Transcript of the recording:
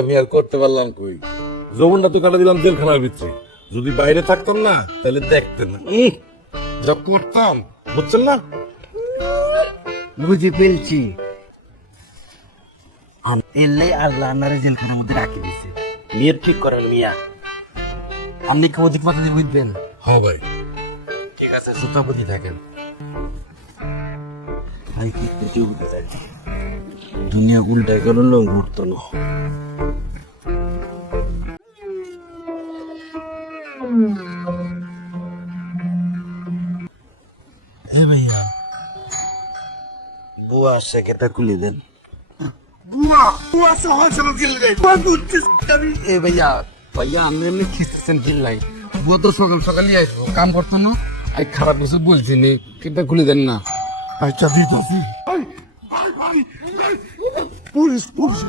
আমি আর করতে পারলাম কই, যৌবনটা তো কাটা দিলাম জেলখানার ভিতরে। যদি বাইরে থাকতাম না তাহলে দেখতেন না যা করতাম, বুঝছেন না? বুঝে ফেলছি, এলে আল্লাহ আপনারা জেলখানার মধ্যে রাখি দিছে। বিয়ের ঠিক করেন মিয়া, আপনি কি অধিক কথা দিয়ে বুঝবেন? হ্যাঁ ভাই, ঠিক আছে, সুতাপতি থাকেন। আমি কি বুঝতে চাই, দুনিয়া উল্টাই গেল, লোক ঘুরতো না। ভাইয়া, বুয়া আসছে, কেটা খুলে দেন। এ ভাইয়া, ভাইয়া আপনি এমনি খিস্তেছেন চিল্লাই। বুয়া তো সকাল সকালই আসবো, কাম করতো না। এই খারাপ কিছু বলছি নি, কেটা খুলে দেন না। আচ্ছা দিতেছি। Police police